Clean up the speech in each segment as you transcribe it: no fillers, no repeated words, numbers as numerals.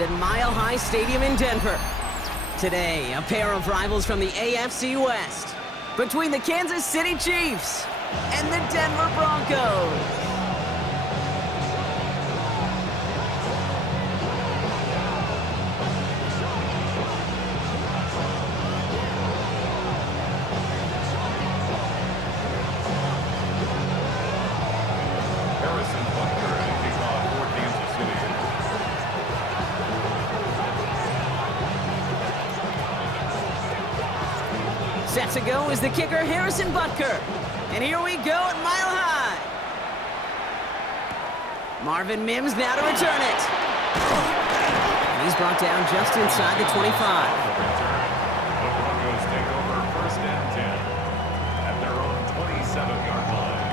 At Mile High Stadium in Denver. Today, a pair of rivals from the AFC West between the Kansas City Chiefs and the Denver Broncos. Set to go is the kicker, Harrison Butker. And here we go at Mile High. Marvin Mims now to return it. And he's brought down just inside the 25. The Broncos take over 1st and 10 at their own 27-yard line.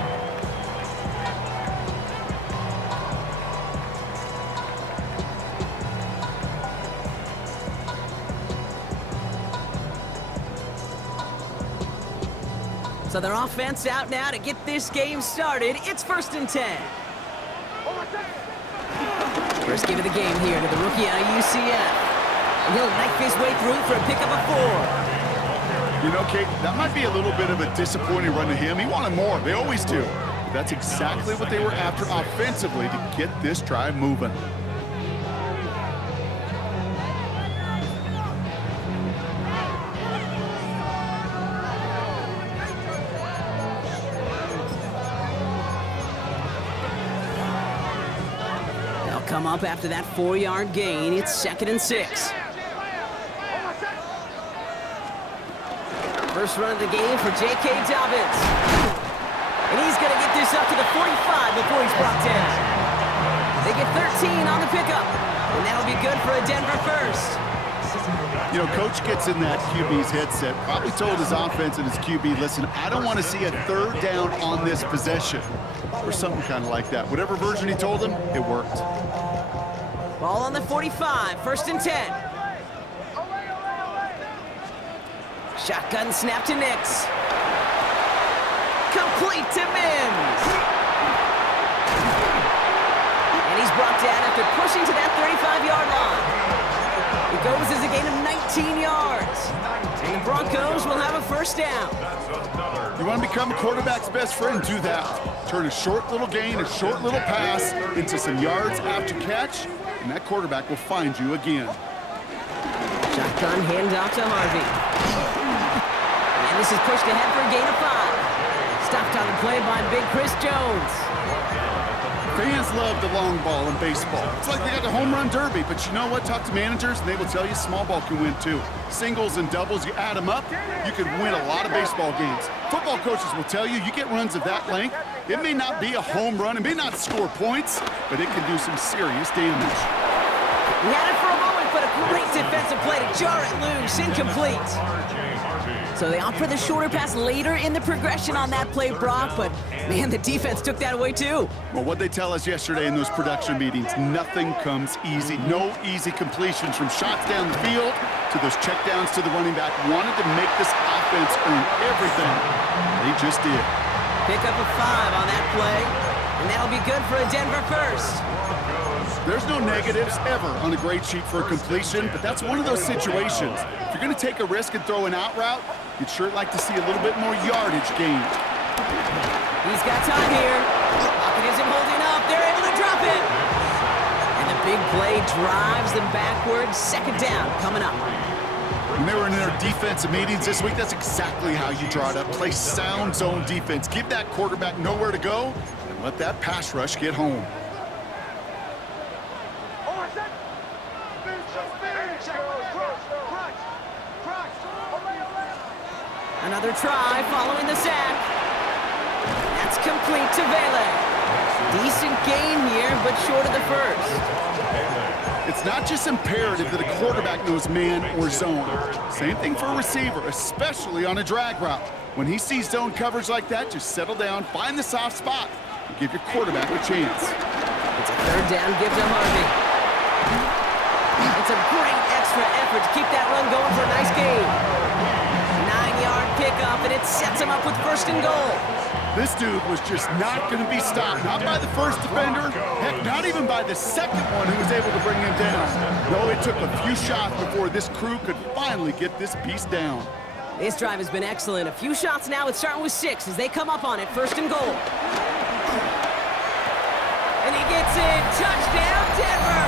So their offense out now to get this game started. It's 1st and 10. First give of the game here to the rookie out of UCF. And he'll knife his way through for a pickup of 4. You know, Kate, that might be a little bit of a disappointing run to him. He wanted more. They always do. But that's exactly what they were after offensively to get this drive moving. Come up after that 4-yard gain. It's 2nd and 6. First run of the game for J.K. Dobbins. And he's going to get this up to the 45 before he's brought down. They get 13 on the pickup. And that'll be good for a Denver first. You know, Coach gets in that QB's headset, probably told his offense and his QB, listen, I don't want to see a 3rd down on this possession. Or something kind of like that. Whatever version he told him, it worked. Ball on the 45, 1st and 10. Shotgun snap to Nix. Complete to Mims. And he's brought down after pushing to that 35-yard line. It goes as a gain of 19 yards. And the Broncos will have a 1st down. You want to become a quarterback's best friend? Do that. Turn a short little gain, a short little pass into some yards after catch, and that quarterback will find you again. Shotgun handoff to Harvey. And this is pushed ahead for a gain of 5. Stopped on the play by Big Chris Jones. Fans love the long ball in baseball. It's like they got the home run derby, but you know what? Talk to managers, and they will tell you small ball can win too. Singles and doubles, you add them up, you can win a lot of baseball games. Football coaches will tell you, you get runs of that length, it may not be a home run, it may not score points, but it can do some serious damage. He had it for a moment, but a great defensive play to jar it loose, incomplete. So they opt for the shorter pass later in the progression on that play, Brock, but man, the defense took that away too. Well, what they tell us yesterday in those production meetings, nothing comes easy. No easy completions from shots down the field to those checkdowns to the running back. Wanted to make this offense earn everything. They just did. Pick up a 5 on that play, and that'll be good for a Denver first. There's no negatives ever on a grade sheet for a completion, but that's one of those situations. If you're going to take a risk and throw an out route, you'd sure like to see a little bit more yardage gained. He's got time here. Pocket isn't holding up. They're able to drop it. And the big play drives them backwards. 2nd down coming up. When they were in their defensive meetings this week, that's exactly how you draw it up. Play sound zone defense. Give that quarterback nowhere to go and let that pass rush get home. Another try following the sack. That's complete to Vele. Decent gain here, but short of the first. It's not just imperative that a quarterback knows man or zone. Same thing for a receiver, especially on a drag route. When he sees zone coverage like that, just settle down, find the soft spot, and give your quarterback a chance. It's a 3rd down give to Harvey. It's a great extra effort to keep that run going for a nice gain. 9-yard pickup, and it sets him up with 1st and goal. This dude was just not going to be stopped. Not by the first defender. Heck, not even by the second one who was able to bring him down. No, it took a few shots before this crew could finally get this beast down. This drive has been excellent. A few shots now. It's starting with 6 as they come up on it. 1st and goal. And he gets in. Touchdown, Denver!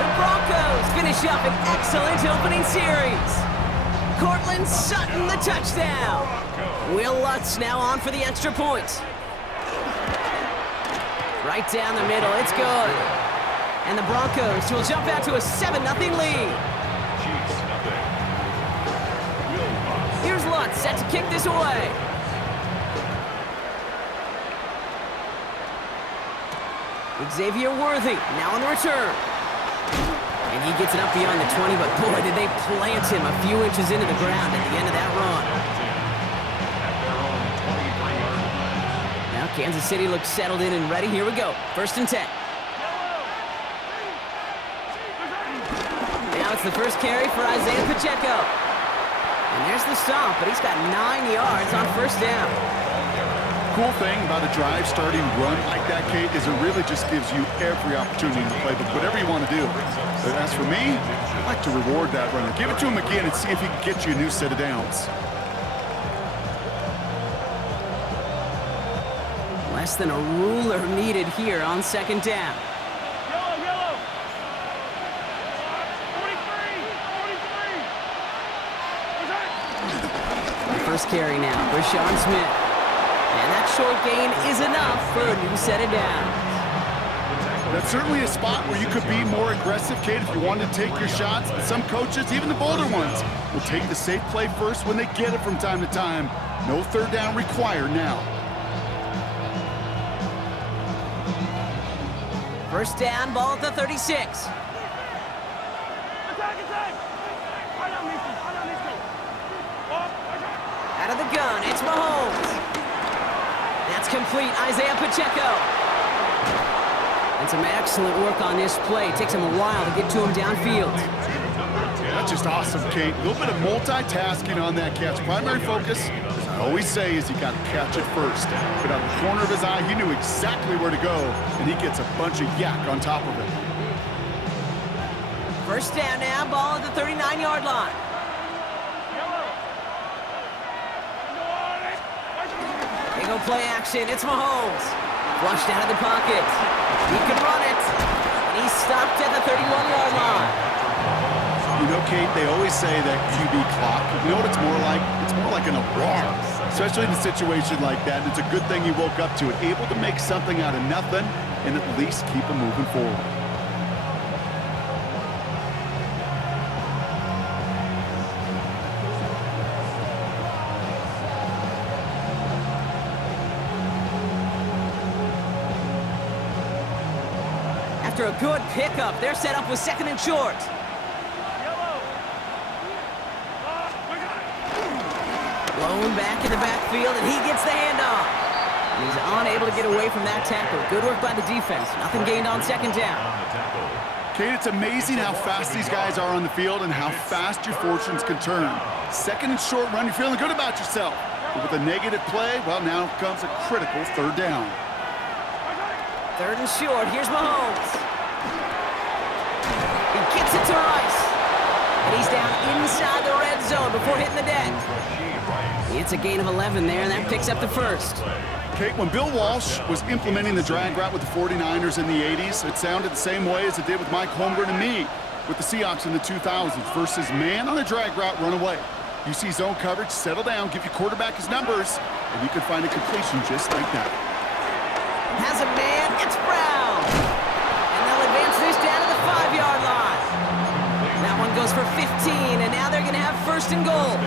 The Broncos finish up an excellent opening series. Cortland Sutton, the touchdown. Will Lutz now on for the extra point. Right down the middle, it's good. And the Broncos will jump out to a 7-0 lead. Here's Lutz set to kick this away. Xavier Worthy now on the return. And he gets it up beyond the 20, but boy, did they plant him a few inches into the ground at the end of that run. Now Kansas City looks settled in and ready. Here we go. 1st and 10. Now it's the first carry for Isaiah Pacheco. And there's the stop, but he's got 9 yards on 1st down. Cool thing about a drive starting run like that, Kate, is it really just gives you every opportunity to play whatever you want to do. But as for me, I like to reward that runner. Give it to him again and see if he can get you a new set of downs. Less than a ruler needed here on 2nd down. Yellow. 43. First carry now for Sean Smith. And that short gain is enough for a new set of downs. That's certainly a spot where you could be more aggressive, Kate, if you wanted to take your shots. But some coaches, even the bolder ones, will take the safe play first when they get it from time to time. No 3rd down required now. 1st down, ball at the 36. Attack. Out of the gun, it's Mahomes. That's complete, Isaiah Pacheco. And some excellent work on this play. It takes him a while to get to him downfield. That's just awesome, Kate. A little bit of multitasking on that catch. Primary focus, as I always say, is you got to catch it first. But out of the corner of his eye, he knew exactly where to go, and he gets a bunch of yak on top of it. 1st down now, ball at the 39-yard line. They go play action. It's Mahomes. Flushed out of the pocket. He can run it. And he's stopped at the 31-yard line. You know, Kate, they always say that QB clock. You know what it's more like? It's more like an alarm, especially in a situation like that. It's a good thing you woke up to it, able to make something out of nothing and at least keep them moving forward. After a good pickup, they're set up with 2nd and short. Blown back in the backfield, and he gets the handoff. And he's unable to get away from that tackle. Good work by the defense. Nothing gained on 2nd down. Kate, it's amazing how fast these guys are on the field and how fast your fortunes can turn. 2nd and short run, you're feeling good about yourself. But with a negative play, well, now comes a critical 3rd down. 3rd and short. Here's Mahomes. He gets it to Rice. And he's down inside the red zone before hitting the deck. It's a gain of 11 there, and that picks up the 1st. Kate, when Bill Walsh was implementing the drag route with the 49ers in the 80s, it sounded the same way as it did with Mike Holmgren and me with the Seahawks in the 2000s versus man on a drag route, run away. You see zone coverage, settle down, give your quarterback his numbers, and you can find a completion just like that. Has a man, it's Brown. And they'll advance this down to the 5-yard line. That one goes for 15, and now they're going to have 1st and goal.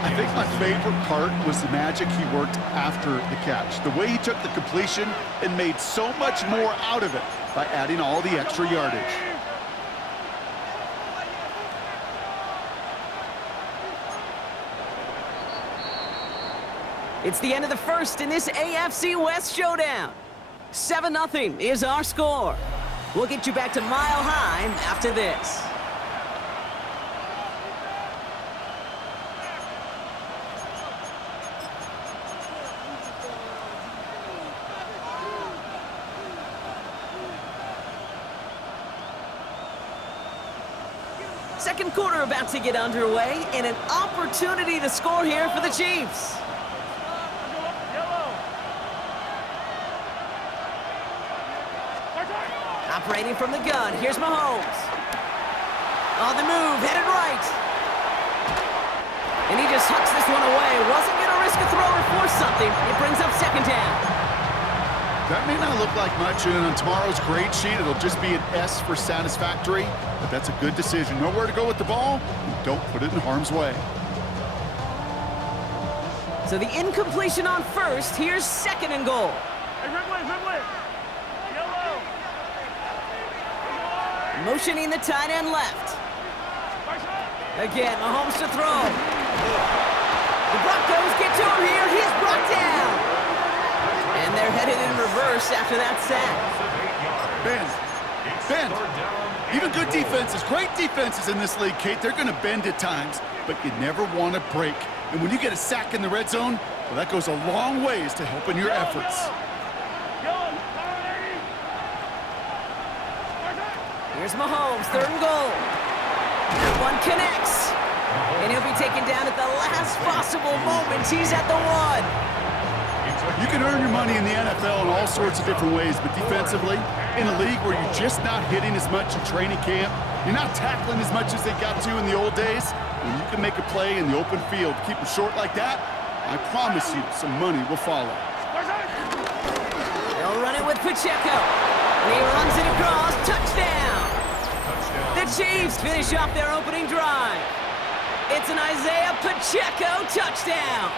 I think my favorite part was the magic he worked after the catch. The way he took the completion and made so much more out of it by adding all the extra yardage. It's the end of the 1st in this AFC West showdown. 7-0 is our score. We'll get you back to Mile High after this. Second quarter about to get underway, and an opportunity to score here for the Chiefs. Yellow. Operating from the gun, here's Mahomes. On the move, headed right. And he just hucks this one away. Wasn't going to risk a throw or force something. It brings up second down. That may not look like much, and on tomorrow's grade sheet, it'll just be an S for satisfactory, but that's a good decision. Nowhere to go with the ball, and don't put it in harm's way. So the incompletion on first. Here's second and goal. Hey, Ridley. Yellow. Motioning the tight end left. Again, Mahomes to throw. The Broncos get to him here. He's brought down. And they're headed in reverse after that sack. Bend. Even good defenses, great defenses in this league, Kate, they're going to bend at times, but you never want to break. And when you get a sack in the red zone, well, that goes a long ways to helping your efforts. Here's Mahomes, third and goal. That one connects. And he'll be taken down at the last possible moment. He's at the 1. You can earn your money in the NFL in all sorts of different ways, but defensively, in a league where you're just not hitting as much in training camp, you're not tackling as much as they got to in the old days, when you can make a play in the open field, keep it short like that, I promise you some money will follow. They'll run it with Pacheco. And he runs it across. Touchdown. The Chiefs finish off their opening drive. It's an Isaiah Pacheco touchdown.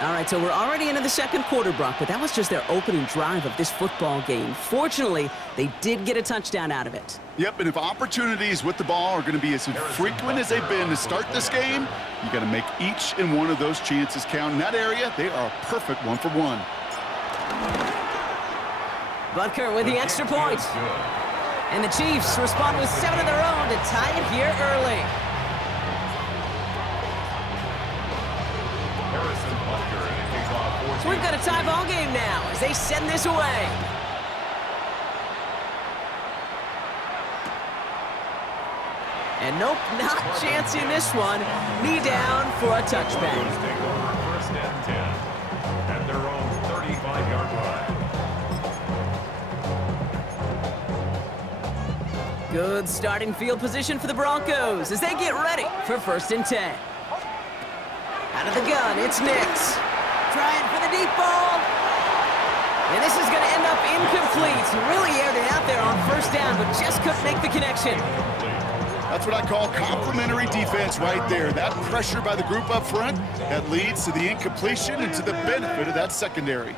All right, so we're already into the second quarter, Brock, but that was just their opening drive of this football game. Fortunately, they did get a touchdown out of it. Yep, and if opportunities with the ball are going to be as infrequent as they've been to start this game, you got to make each and one of those chances count. In that area, they are a perfect 1-for-1. Butker with the extra point. And the Chiefs respond with 7 of their own to tie it here early. So we've got a tie ball game now as they send this away. And nope, not chancing this one. Knee down for a touchback. Take over first and 10 at their own 35-yard line. Good starting field position for the Broncos as they get ready for first and 10. Out of the gun, it's Nix. Trying for the deep ball. And this is going to end up incomplete. He really aired it out there on first down, but just couldn't make the connection. That's what I call complimentary defense right there. That pressure by the group up front, that leads to the incompletion and to the benefit of that secondary.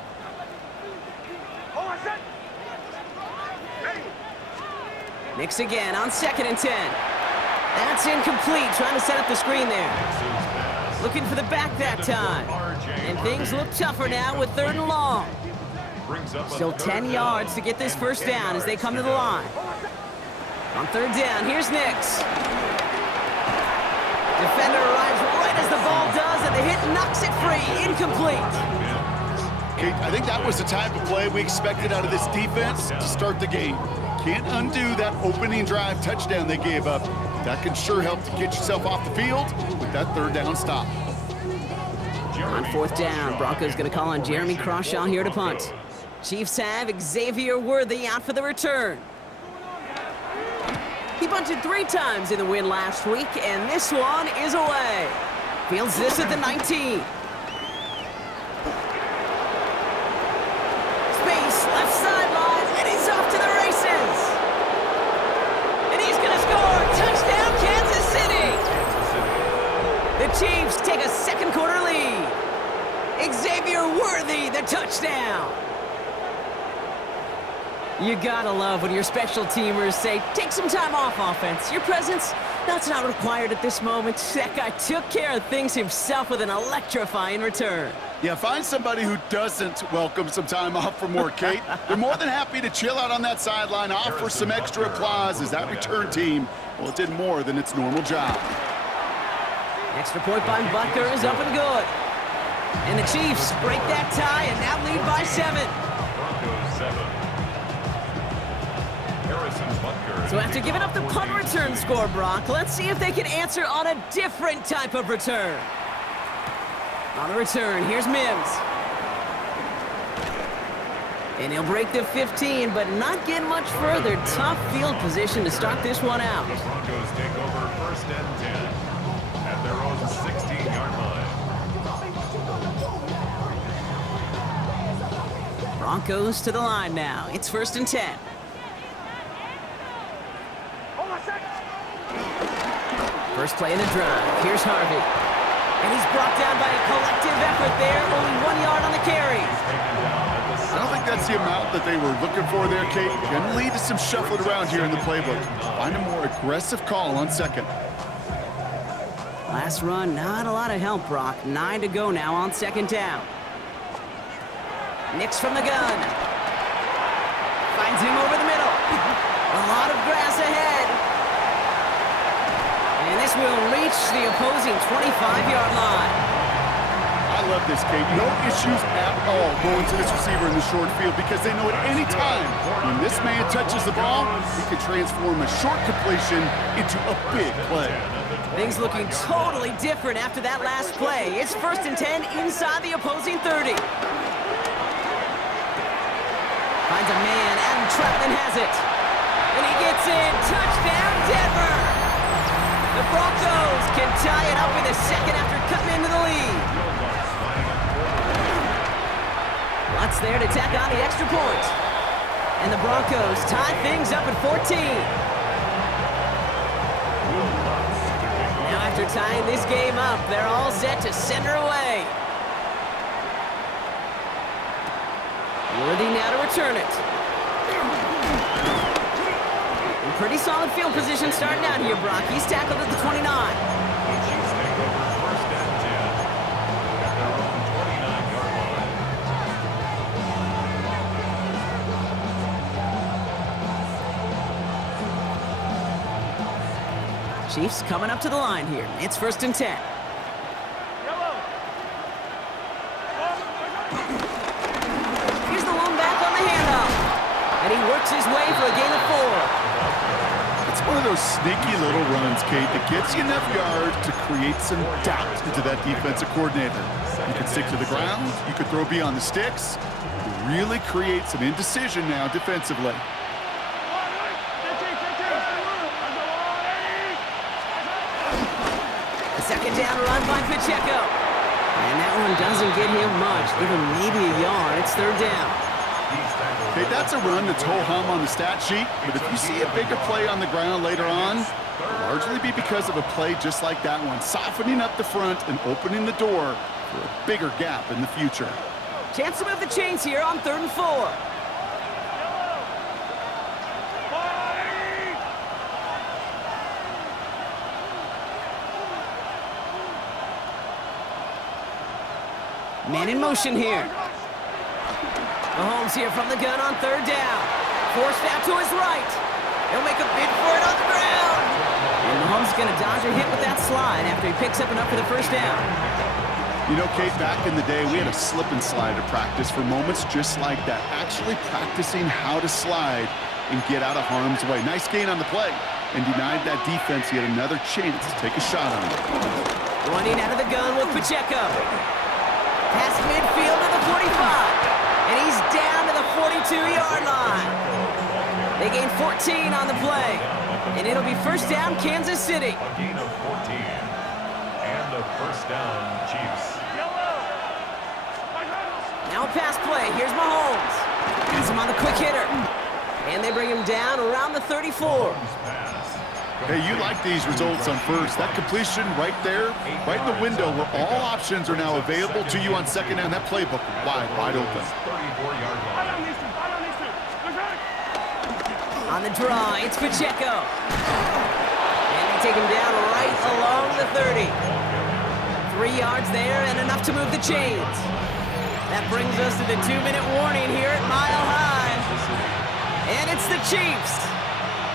Nix again on second and 10. That's incomplete, trying to set up the screen there. Looking for the back that time. And things look tougher now with third and long. Still 10 yards to get this first down as they come to the line. On third down, here's Nix. Defender arrives right as the ball does, and the hit knocks it free. Incomplete. Kate, I think that was the type of play we expected out of this defense to start the game. Can't undo that opening drive touchdown they gave up. That can sure help to get yourself off the field with that third down stop. On fourth down, Broncos going to call on Jeremy Crawshaw here to punt. Chiefs have Xavier Worthy out for the return. He punted 3 times in the win last week, and this one is away. Fields this at the 19. Space, left sideline, and he's off to the races. And he's going to score. Touchdown, Kansas City. The Chiefs take a second quarter lead. Xavier Worthy, the touchdown. You gotta love when your special teamers say, take some time off offense. Your presence, that's not required at this moment. That guy took care of things himself with an electrifying return. Yeah, find somebody who doesn't welcome some time off from work, Kate. They're more than happy to chill out on that sideline, offer some extra applause as that return team, well, it did more than its normal job. Extra point by Butker is up and good. And the Chiefs break that tie and now lead by 7. Broncos 7. So after giving up the punt return score, Brock, let's see if they can answer on a different type of return. On the return, here's Mims. And he'll break the 15, but not get much further. Tough field position to start this one out. The Broncos take over 1st and 10 at their own 16-yard line. Broncos to the line now. It's 1st and 10. First play of the drive. Here's Harvey. And he's brought down by a collective effort there. Only 1 yard on the carry. I don't think that's the amount that they were looking for there, Kate. Going to lead to some shuffling around here in the playbook. Find a more aggressive call on second. Last run, not a lot of help, Brock. 9 to go now on 2nd down. Nix from the gun. Finds him over the middle. A lot of grass ahead. And this will reach the opposing 25-yard line. I love this, Kate. No issues at all going to this receiver in the short field because they know at any time when this man touches the ball, he can transform a short completion into a big play. Things looking totally different after that last play. It's 1st and 10 inside the opposing 30. Finds a man, Adam Troutman has it. And he gets in. Touchdown, Denver! The Broncos can tie it up in the second after cutting into the lead. Lutz there to tack on the extra point. And the Broncos tie things up at 14. Now after tying this game up, they're all set to send her away. Worthy now to return it. And pretty solid field position starting out here, Brock. He's tackled at the 29. The Chiefs take over 1st and 10 at their own 29-yard line. Chiefs coming up to the line here. It's 1st and 10. Here's the lone back on the handoff. And he works his way for a gain of 4. It's one of those sneaky little runs, Kate, that gets you enough yards to create some doubt into that defensive coordinator. You can stick to the ground. You could throw beyond the sticks. Really create some indecision now defensively. A 2nd down run by Pacheco. And that one doesn't get him much. Give him maybe a yard. It's 3rd down. Okay, that's a run that's ho-hum on the stat sheet, but if you see a bigger play on the ground later on, it'll largely be because of a play just like that one, softening up the front and opening the door for a bigger gap in the future. Chance to move the chains here on 3rd and 4. Man in motion here. Mahomes here from the gun on 3rd down. Forced out to his right. He'll make a bid for it on the ground. And Mahomes is going to dodge a hit with that slide after he picks up enough for the 1st down. You know, Kate, back in the day, we had a slip and slide to practice for moments just like that. Actually practicing how to slide and get out of harm's way. Nice gain on the play and denied that defense yet another chance to take a shot on it. Running out of the gun with Pacheco. Past midfield to the 45. And he's down to the 42-yard line. They gain 14 on the play. And it'll be 1st down, Kansas City. A gain of 14 and a 1st down, Chiefs. Now a pass play. Here's Mahomes. Gets him on the quick hitter. And they bring him down around the 34. Hey, you like these results on 1st. That completion right there, right in the window where all options are now available to you on 2nd down. That playbook wide open. 34-yard line. On the draw, it's Pacheco. And they take him down right along the 30. 3 yards there and enough to move the chains. That brings us to the 2-minute warning here at Mile High. And it's the Chiefs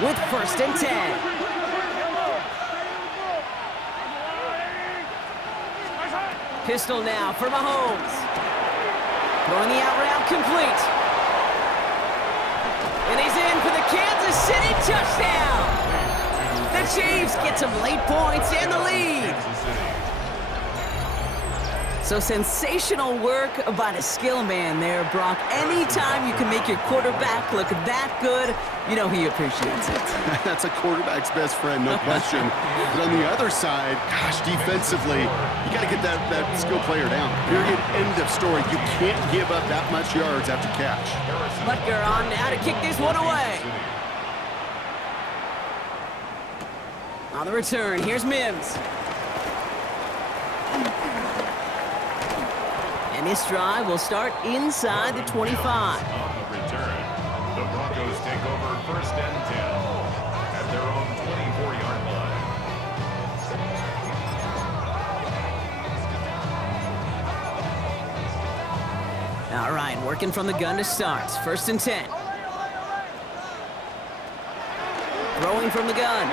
with 1st and 10. Pistol now for Mahomes. Throwing the out route complete. And he's in for the Kansas City touchdown! The Chiefs get some late points and the lead. So sensational work by the skill man there, Brock. Anytime you can make your quarterback look that good, you know he appreciates it. That's a quarterback's best friend, no question. But on the other side, gosh, defensively, you got to get that skill player down. Period, end of story. You can't give up that much yards after catch. Butker on now to kick this one away. On the return, here's Mims. And this drive will start inside the 25. On the return, the Broncos take over 1st and 10 at their own 24-yard line. All right, working from the gun to start. 1st and 10. Throwing from the gun.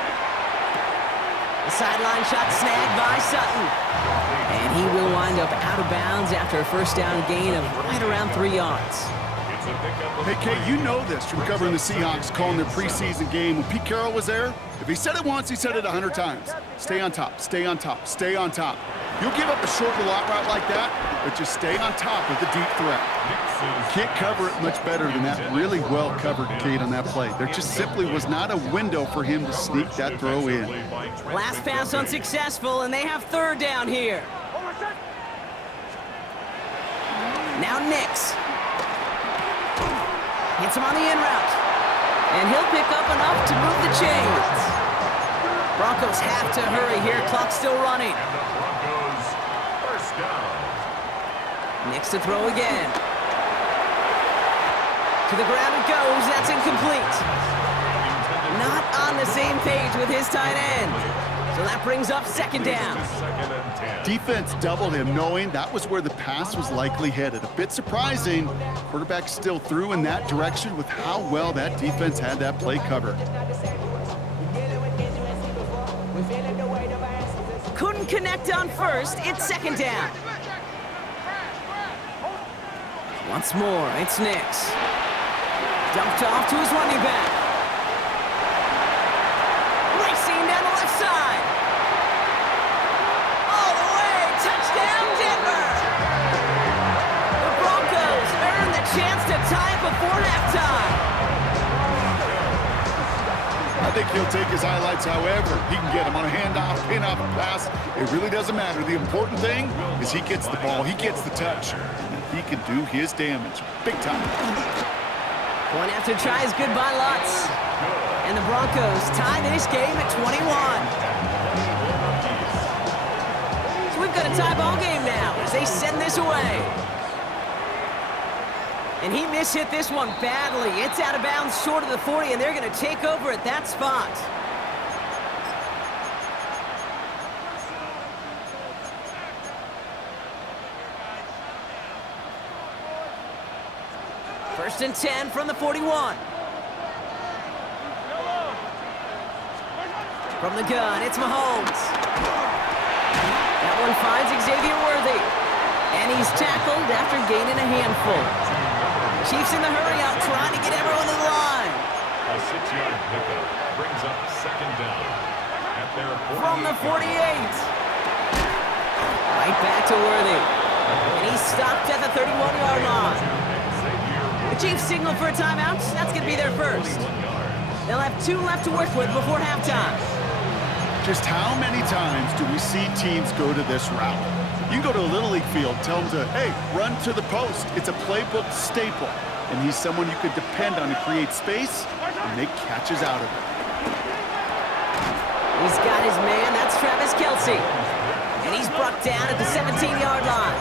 The sideline shot snagged by Sutton. And he will wind up out of bounds after a 1st down gain of right around 3 yards. Hey, Kate, you know this from covering the Seahawks, calling their preseason game. When Pete Carroll was there, if he said it once, he said it 100 times. Stay on top, stay on top, stay on top. You'll give up a short lot route like that, but just stay on top of the deep threat. You can't cover it much better than that. Really well covered, Kate, on that play. There just simply was not a window for him to sneak that throw in. Last pass unsuccessful, and they have 3rd down here. Now Nix. Hits him on the in route. And he'll pick up enough to move the chains. Broncos have to hurry here. Clock's still running. And the Broncos 1st down. Nix to throw again. To the ground it goes. That's incomplete. Not on the same page with his tight end. So that brings up 2nd down. 2nd and 10. Defense doubled him, knowing that was where the pass was likely headed. A bit surprising. Quarterback still threw in that direction with how well that defense had that play covered. Couldn't connect on 1st. It's 2nd down. Once more, it's Nix. Dumped off to his running back. Racing down the left side. All the way, touchdown Denver! The Broncos earn the chance to tie it before halftime. I think he'll take his highlights however he can get them on a handoff, pin-off, pass. It really doesn't matter. The important thing is he gets the ball, he gets the touch, and he can do his damage big time. Point after try is good by Lutz. And the Broncos tie this game at 21. So we've got a tie ball game now as they send this away. And he mishit this one badly. It's out of bounds short of the 40, and they're going to take over at that spot. First and 10 from the 41. From the gun, it's Mahomes. That one finds Xavier Worthy. And he's tackled after gaining a handful. Chiefs in the hurry up, trying to get everyone to the line. A 6-yard pickup brings up 2nd down at their 48. From the 48. Right back to Worthy. And he's stopped at the 31-yard line. The Chiefs signal for a timeout. That's going to be their first. They'll have 2 left to work with before halftime. Just how many times do we see teams go to this route? You go to a Little League field, tell them to, hey, run to the post. It's a playbook staple. And he's someone you could depend on to create space and make catches out of it. He's got his man. That's Travis Kelce. And he's brought down at the 17-yard line.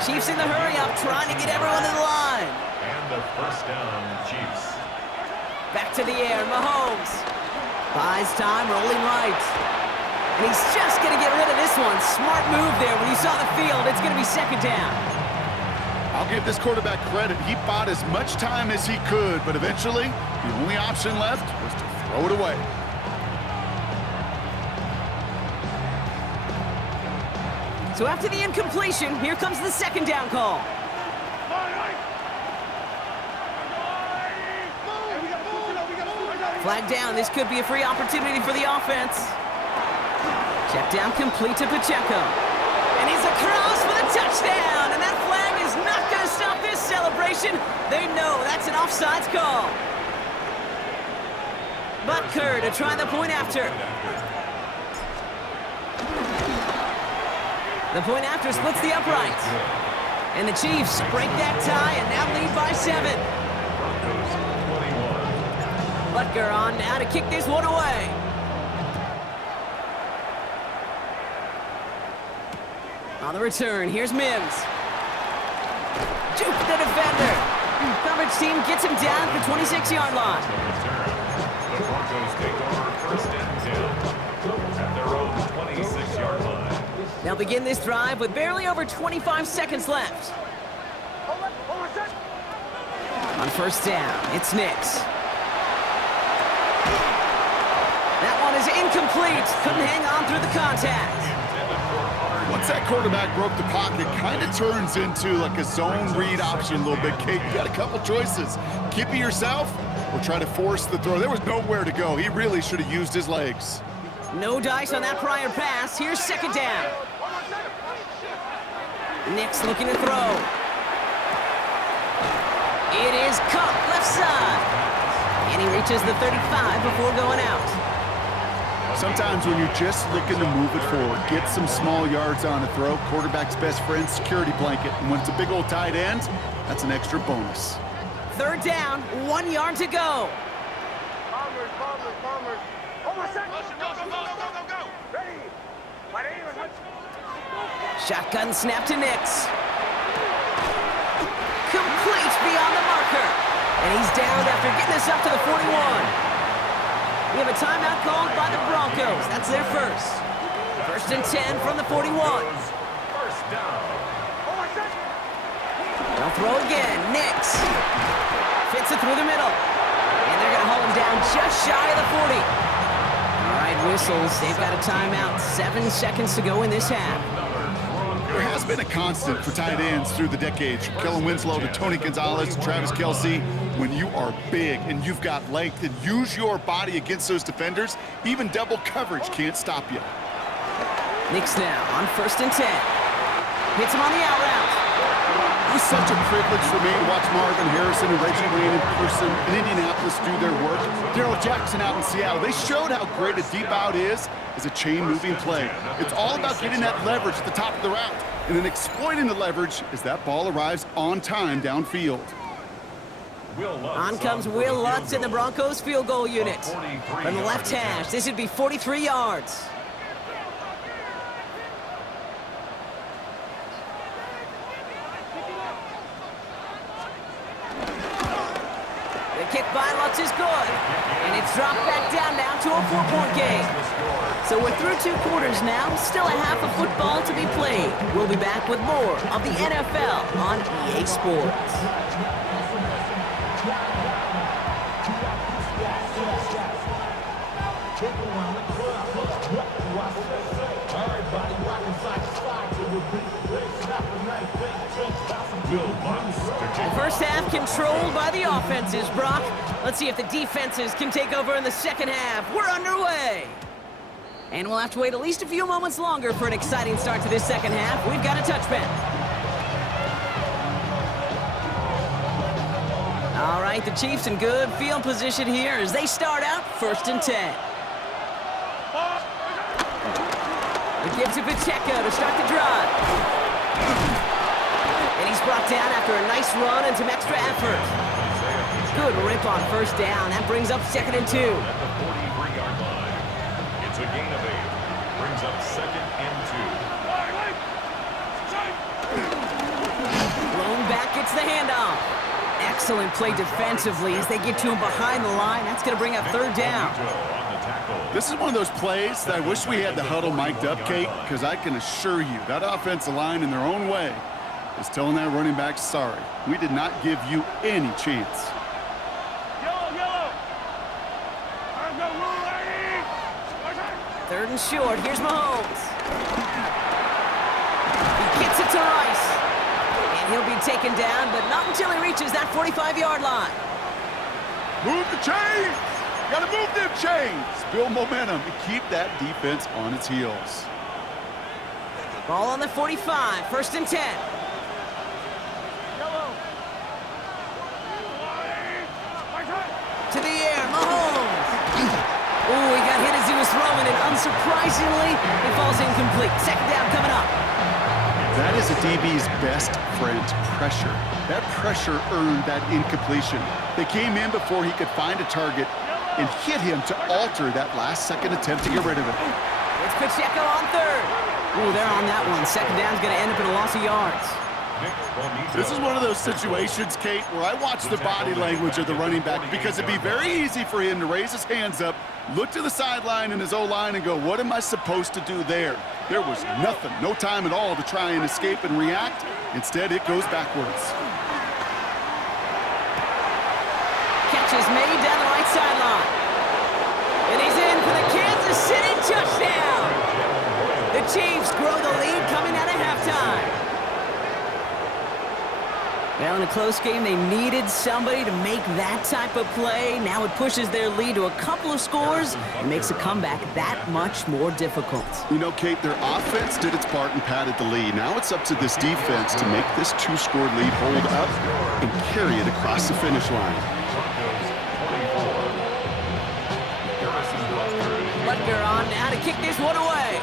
Chiefs in the hurry up, trying to get everyone to the line. And the 1st down, Chiefs. Back to the air, Mahomes. Buys time, rolling right. And he's just going to get rid of this one. Smart move there. When you saw the field, it's going to be 2nd down. I'll give this quarterback credit. He bought as much time as he could, but eventually, the only option left was to throw it away. So after the incompletion, here comes the 2nd down call. Flag down. This could be a free opportunity for the offense. Check down complete to Pacheco. And he's across for the touchdown. And that flag is not going to stop this celebration. They know that's an offsides call. Butker to try the point after. The point after splits the uprights. And the Chiefs break that tie and now lead by 7. Butker on now to kick this one away. On the return, here's Mims. Juke the defender. Coverage team gets him down at the 26-yard line. The Broncos take over first and 10 at their own 26-yard line. They'll begin this drive with barely over 25 seconds left. On first down, it's Nix. That one is incomplete. Couldn't hang on through the contact. Once that quarterback broke the pocket, kind of turns into like a zone read option a little bit, Kate. You got a couple choices. Keep it yourself or try to force the throw. There was nowhere to go. He really should have used his legs. No dice on that prior pass. Here's second down. Nix looking to throw. It is caught left side. And he reaches the 35 before going out. Sometimes when you're just looking to move it forward, get some small yards on a throw, quarterback's best friend, security blanket. And when it's a big old tight end, that's an extra bonus. Third down, 1 yard to go. Bombers. Almost set. Go. Ready. Shotgun snap to Nix. Complete beyond the marker. And he's down after getting us up to the 41. We have a timeout called by the Broncos. That's their first. First and 10 from the 41. First down. They'll throw again. Nix. Fits it through the middle. And they're going to haul him down just shy of the 40. All right, whistles. They've got a timeout. 7 seconds to go in this half. There has been a constant for tight ends through the decades, from Kellen Winslow to Tony Gonzalez to Travis Kelce. When you are big and you've got length and use your body against those defenders, even double coverage can't stop you. Nix now on first and 10. Hits him on the out route. It was such a privilege for me to watch Marvin Harrison and Reggie Wayne in person in Indianapolis do their work. Darrell Jackson out in Seattle. They showed how great a deep out is as a chain-moving play. It's all about getting that leverage at the top of the route and then exploiting the leverage as that ball arrives on time downfield. On comes Will Lutz in the Broncos field goal unit. From the left hash, this would be 43 yards. The kick by Lutz is good. And it's dropped back down now to a 4-point game. So we're through 2 quarters now, still a half of football to be played. We'll be back with more of the NFL on EA Sports. The first half controlled by the offenses, Brock. Let's see if the defenses can take over in the second half. We're underway. And we'll have to wait at least a few moments longer for an exciting start to this second half. We've got a touchback. All right, the Chiefs in good field position here as they start out first and 10. It gives to Pacheco to start the drive. And he's brought down after a nice run and some extra effort. Good rip on first down. That brings up second and 2. At the 43-yard line. It's a gain of 8. Brings up second and 2. Blown back gets the handoff. Excellent play defensively as they get to him behind the line. That's going to bring up third down. This is one of those plays that I wish we had the huddle mic'd up, Kate, because I can assure you that offensive line in their own way is telling that running back, sorry, we did not give you any chance. Yellow. Third and short. Here's Mahomes. He gets it to Rice. And he'll be taken down, but not until he reaches that 45-yard line. Move the chain! Gotta move them chains. Build momentum and keep that defense on its heels. Ball on the 45, 1st and 10. To the air, Mahomes. Ooh, he got hit as he was throwing, and unsurprisingly, it falls incomplete. 2nd down coming up. That is a DB's best friend, pressure. That pressure earned that incompletion. They came in before he could find a target and hit him to alter that last-second attempt to get rid of it. It's Pacheco on 3rd. Ooh, they're on that one. 2nd down's going to end up in a loss of yards. This is one of those situations, Kate, where I watch the body language of the running back because it'd be very easy for him to raise his hands up, look to the sideline in his O-line and go, what am I supposed to do there? There was nothing, no time at all to try and escape and react. Instead, it goes backwards. Catch is made down the right sideline. And he's in for the Kansas City touchdown. The Chiefs grow the lead coming out of halftime. Well, in a close game, they needed somebody to make that type of play. Now it pushes their lead to a couple of scores and makes a comeback that much more difficult. You know, Kate, their offense did its part and padded the lead. Now it's up to this defense to make this 2-score lead hold up and carry it across the finish line. Butker on now to kick this one away.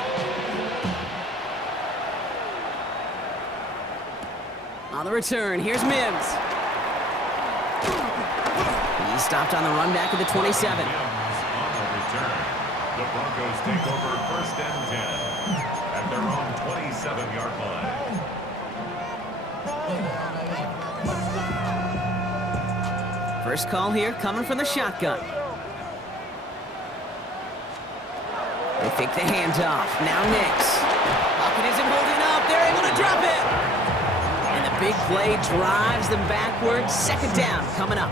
On the return, here's Mims. He stopped on the run back at the 27. On the return, the Broncos take over 1st and 10 at their own 27-yard line. First call here coming from the shotgun. They fake the handoff. Now Nix. Pocket isn't holding up. They're able to drop it. Big play drives them backwards. 2nd down coming up.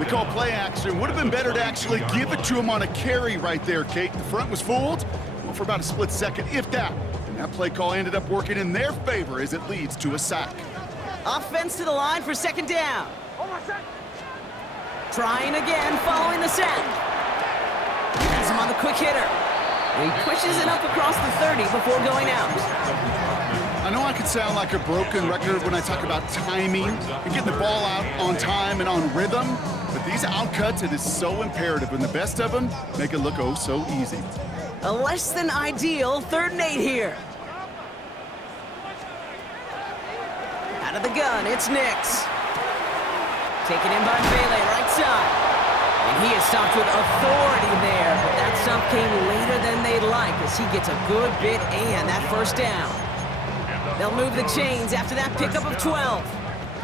We call play action. Would have been better to actually give it to him on a carry right there, Kate. The front was fooled for about a split second, if that. And that play call ended up working in their favor as it leads to a sack. Offense to the line for 2nd down. Trying again following the sack. Has him on the quick hitter. And he pushes it up across the 30 before going out. I know I could sound like a broken record when I talk about timing and getting the ball out on time and on rhythm, but these outcuts, it is so imperative, and the best of them make it look oh so easy. A less than ideal 3rd and 8 here. Out of the gun, it's Nix. Taken in by Bailey, right side. And he is stopped with authority there, but that stop came later than they'd like as he gets a good bit and that 1st down. They'll move the chains after that pickup of 12.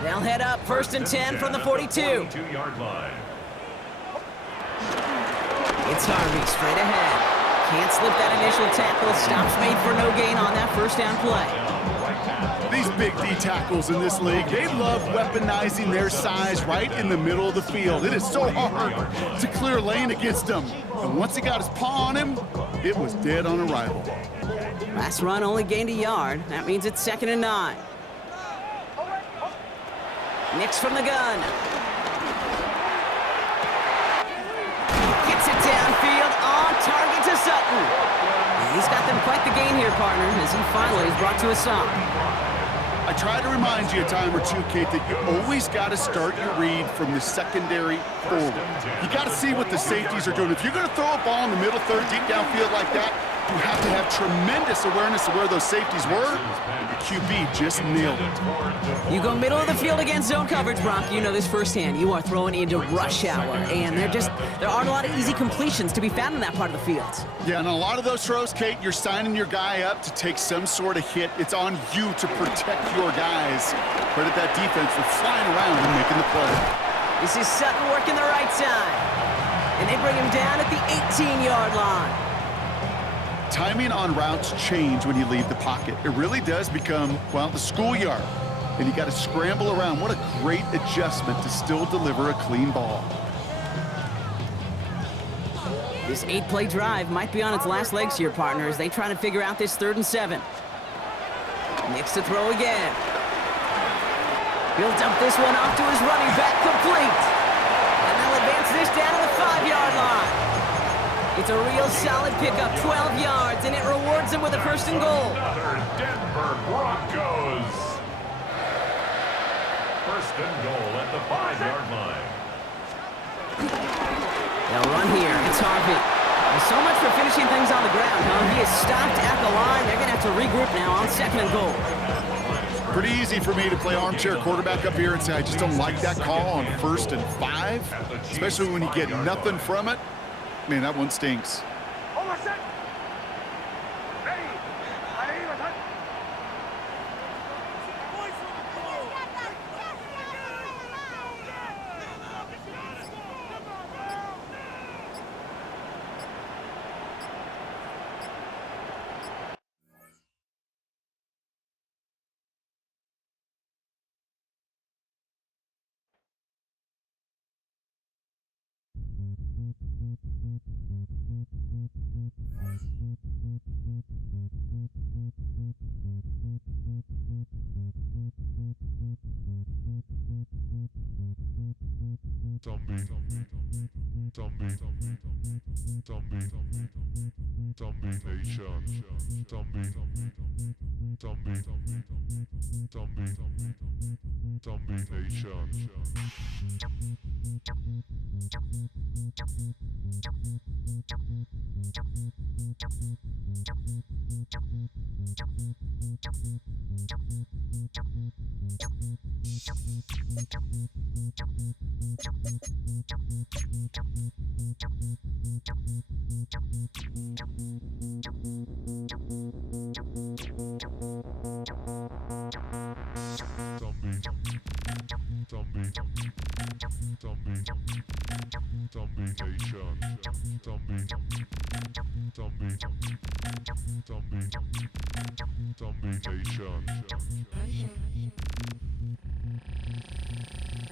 They'll head up 1st and 10 from the 42. It's Harvey straight ahead. Can't slip that initial tackle. Stops made for no gain on that 1st down play. These big D tackles in this league, they love weaponizing their size right in the middle of the field. It is so hard to clear lane against them. And once he got his paw on him, it was dead on arrival. Last run only gained a yard. That means it's 2nd and 9. Nix from the gun. Gets it downfield on target to Sutton. He's got them quite the gain here, partner, as he finally is brought to a stop. I try to remind you a time or two, Kate, that you always got to start your read from the secondary forward. You got to see what the safeties are doing. If you're going to throw a ball in the middle third, deep downfield like that, you have to have tremendous awareness of where those safeties were. The QB just nailed it. You go middle of the field against zone coverage, Brock. You know this firsthand. You are throwing into rush hour, and there aren't a lot of easy completions to be found in that part of the field. Yeah, and a lot of those throws, Kate, you're signing your guy up to take some sort of hit. It's on you to protect your guys. Credit that defense for flying around and making the play. This is Sutton working the right side, and they bring him down at the 18-yard line. Timing on routes change when you leave the pocket. It really does become, well, the schoolyard. And you got to scramble around. What a great adjustment to still deliver a clean ball. This 8-play drive might be on its last legs here, partners. They try to figure out this 3rd and 7. Nix to throw again. He'll dump this one off to his running back, complete. And they'll advance this down to the 5-yard line. It's a real solid pickup, 12 yards, and it rewards him with a first and goal. Another Denver Broncos. First and goal at the 5-yard line. They'll run here. It's Harvey. Well, so much for finishing things on the ground, huh? He is stopped at the line. They're going to have to regroup now on second and goal. Pretty easy for me to play armchair quarterback up here and say I just don't like that call on 1st and 5, especially when you get nothing from it. Man, that one stinks. Hold on, set. Ready. Ahí, bajar.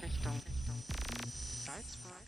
Richtung Salzburg.